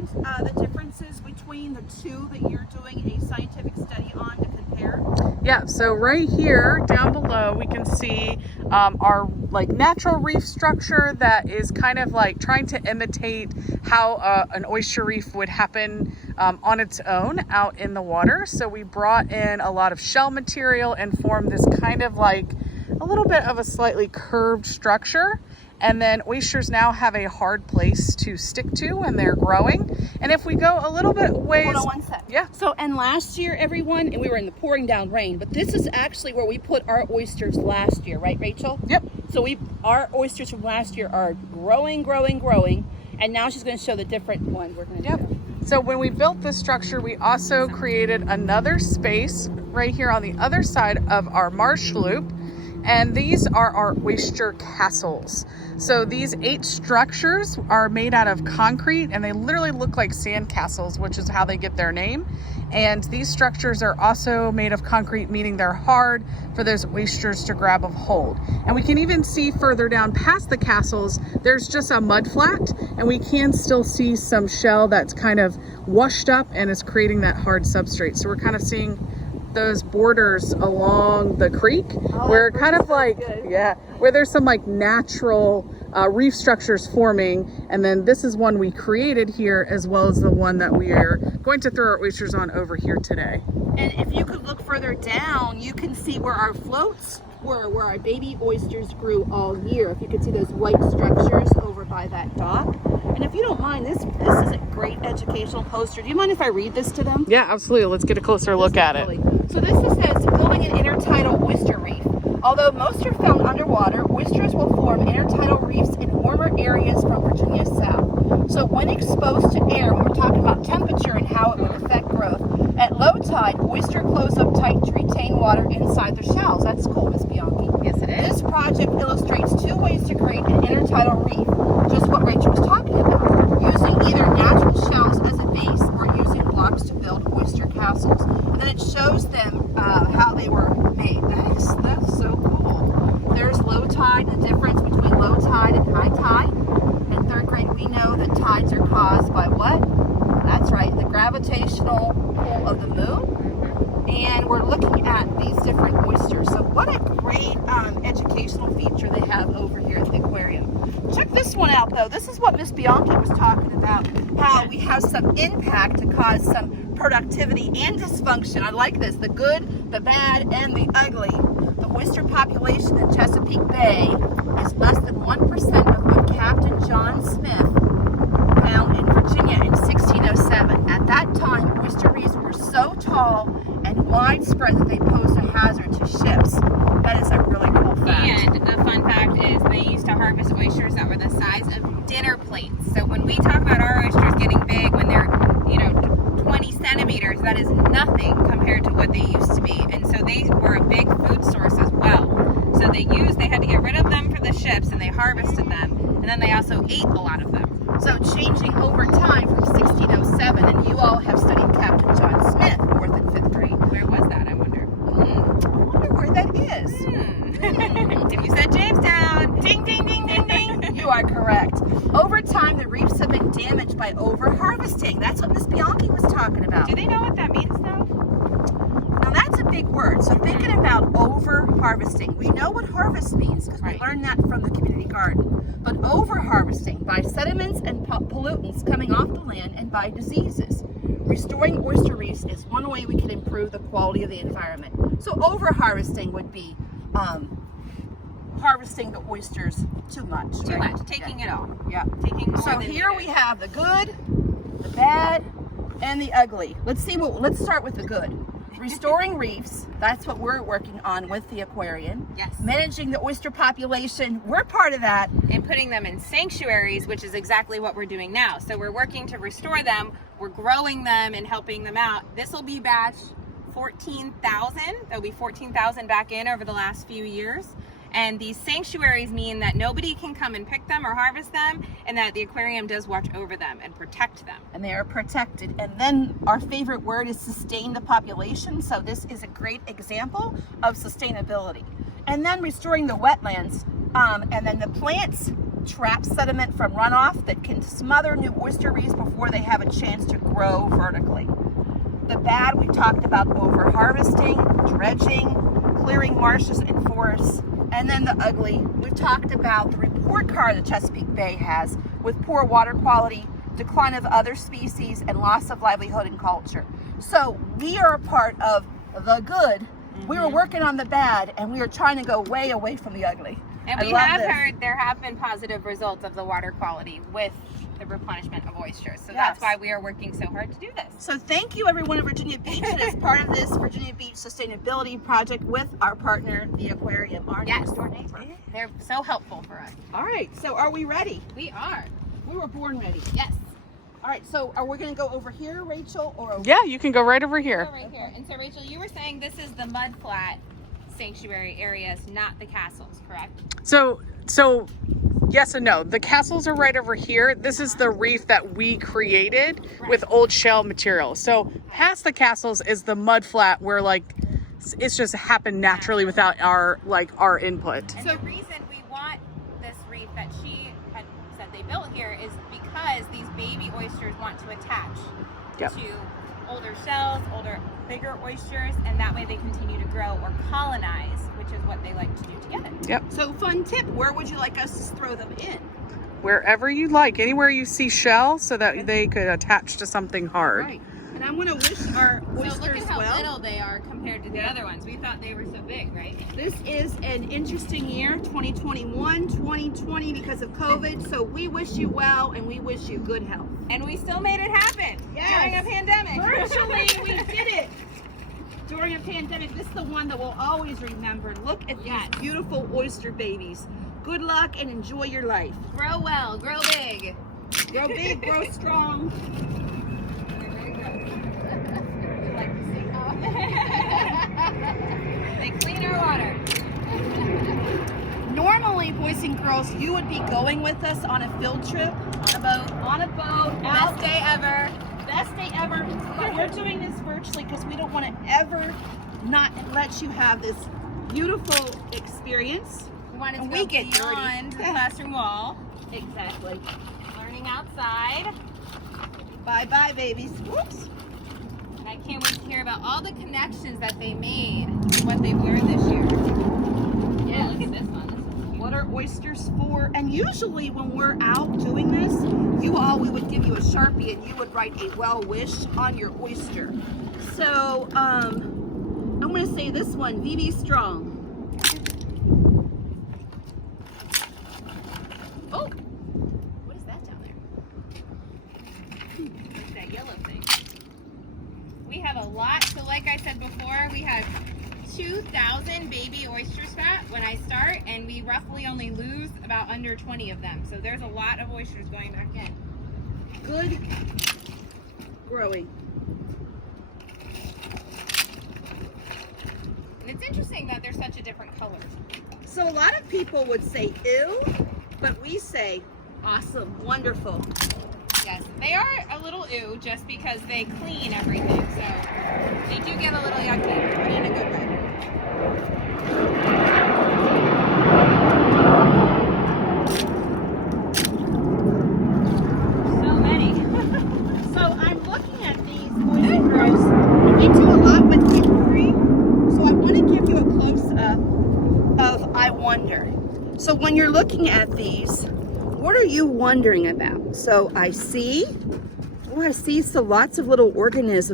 find the differences between the two that you're doing a scientific study on to compare? Yeah, so right here down below we can see our like natural reef structure that is kind of like trying to imitate how an oyster reef would happen on its own out in the water. So we brought in a lot of shell material and formed this kind of like a little bit of a slightly curved structure. And then oysters now have a hard place to stick to when they're growing. And if we go a little bit ways... Hold on one sec. Yeah. So, and last year, everyone, and we were in the pouring down rain, but this is actually where we put our oysters last year, right, Rachel? Yep. So our oysters from last year are growing, and now she's going to show the different one we're going to do. So when we built this structure, we also created another space right here on the other side of our marsh loop. And these are our oyster castles. So these 8 structures are made out of concrete and they literally look like sand castles, which is how they get their name. And these structures are also made of concrete, meaning they're hard for those oysters to grab a hold. And we can even see further down past the castles, there's just a mud flat, and we can still see some shell that's kind of washed up and is creating that hard substrate. So we're kind of seeing those borders along the creek where kind of like, where there's some like natural reef structures forming. And then this is one we created here, as well as the one that we are going to throw our oysters on over here today. And if you could look further down, you can see where our floats were, where our baby oysters grew all year. If you could see those white structures over by that dock. And if you don't mind, this is a great educational poster. Do you mind if I read this to them? Yeah, absolutely. Let's get a closer look at it. So this says, building an intertidal oyster reef. Although most are found underwater, oysters will form intertidal reefs in warmer areas from Virginia south. So when exposed to air, when we're talking about temperature and how it would affect growth, at low tide, oyster close up tight to retain water inside their shells. That's cool, Miss Bianchi. Yes, it is. This project illustrates 2 ways to create an intertidal reef, just what Rachel was talking about, using either natural shells as a base or using blocks to build oyster castles. And then it shows them how they were made. That's so cool. There's low tide, the difference between low tide and high tide. In 3rd grade, we know that tides are caused by what? That's right, the gravitational pull of the moon. And we're looking at these different oysters. So what a great educational feature they have over here at the aquarium. Check this one out, though. This is what Miss Bianchi was talking about, how we have some impact to cause some productivity and dysfunction. I like this, the good, the bad, and the ugly. The oyster population in Chesapeake Bay is less than 1% of what Captain John Smith found in Virginia in 1607. At that time, oyster reefs were so tall and widespread that they posed a hazard to ships. That is a really cool fact. And a fun fact is they used to harvest oysters that were the size of dinner plates. So when we talk about our oysters getting big, when they're, 20 centimeters, that is nothing compared to what they used to be. And so they were a big food source as well. So they had to get rid of them for the ships, and they harvested them. And then they also ate a lot of them. So changing over time from 1607, and you all have studied Captain John Smith, 4th and 5th grade. Where was that, I wonder? I wonder where that is. If you said Jamestown, Ding, ding, ding, ding, ding. You are correct. Over time, the reefs have been damaged by over-harvesting. That's what Miss Bianchi was talking about. do they know what that means though? Now that's a big word. So thinking about over-harvesting, we know what harvest means because we learned that from the community garden. But over-harvesting by sediments and pollutants coming off the land and by diseases. Restoring oyster reefs is one way we can improve the quality of the environment. So over-harvesting would be harvesting the oysters too much. Too much, taking it all. Yeah. Taking more So than here we have the good, the bad, and the ugly. Let's start with the good. Restoring reefs, that's what we're working on with the aquarium. Yes. Managing the oyster population, we're part of that. And putting them in sanctuaries, which is exactly what we're doing now. So we're working to restore them, we're growing them and helping them out. This will be batch 14,000. There'll be 14,000 back in over the last few years. And these sanctuaries mean that nobody can come and pick them or harvest them, and that the aquarium does watch over them and protect them. And they are protected. And then our favorite word is sustain the population. So this is a great example of sustainability. And then restoring the wetlands. And then the plants trap sediment from runoff that can smother new oyster reefs before they have a chance to grow vertically. The bad, we talked about over harvesting, dredging, clearing marshes and forests. And then the ugly, we've talked about the report card that Chesapeake Bay has with poor water quality, decline of other species, and loss of livelihood and culture. So we are a part of the good. We were working on the bad, and we are trying to go way away from the ugly. And we have heard there have been positive results of the water quality with the replenishment of oysters. So that's why we are working so hard to do this. So thank you everyone at Virginia Beach that is part of this Virginia Beach Sustainability Project with our partner, the Aquarium, our next door neighbor. They're so helpful for us. All right, so are we ready? We are. We were born ready. Yes. All right, so are we gonna go over here, Rachel, or over Yeah, you can go right over here. Right here. And so Rachel, you were saying this is the mud flat sanctuary areas, not the castles, correct? So yes and no. The castles are right over here. This is the reef that we created with old shell material. So past the castles is the mud flat where like it's just happened naturally without our input. And the reason we want this reef that she had said they built here is because these baby oysters want to attach to older shells, bigger oysters, and that way they continue to grow or colonize, which is what they like to do together. Yep. So fun tip, where would you like us to throw them in? Wherever you like, anywhere you see shell so that they could attach to something hard. Right. And I want to wish our oysters So look at how well. little they are compared to the other ones. We thought they were so big, right? This is an interesting year, 2021, 2020 because of COVID. So we wish you well and we wish you good health. And we still made it happen during a pandemic. Virtually, we did it. During a pandemic, this is the one that we'll always remember. Look at these beautiful oyster babies. Good luck and enjoy your life. Grow well, grow big. Grow big, grow strong. They clean our water. Normally, boys and girls, you would be going with us on a field trip, on a boat, Best day ever. Best day ever. But we're doing this virtually because we don't want to ever not let you have this beautiful experience. We wanted to And go we get beyond dirty. the classroom wall. Exactly. Learning outside. Bye-bye, babies. Whoops. And I can't wait to hear about all the connections that they made and what they've learned this year. Yeah, look at this one. What are oysters for? And usually when we're out doing this, we would give you a Sharpie and you would write a well wish on your oyster. So I'm gonna say this one, VV Strong. Oh, what is that down there? What's that yellow thing? We have a lot. So like I said before, we have 2,000 baby oyster spat when I start, and we roughly only lose about under 20 of them. So there's a lot of oysters going back in. Good growing. And it's interesting that they're such a different color. So a lot of people would say ew, but we say awesome, wonderful. Yes, they are a little ew just because they clean everything. So they do get a little yucky, but in a good way. So many. So I'm looking at these boys and girls. We do a lot with inquiry, so I want to give you a close-up of I wonder. So when you're looking at these, what are you wondering about? So I see so lots of little organisms.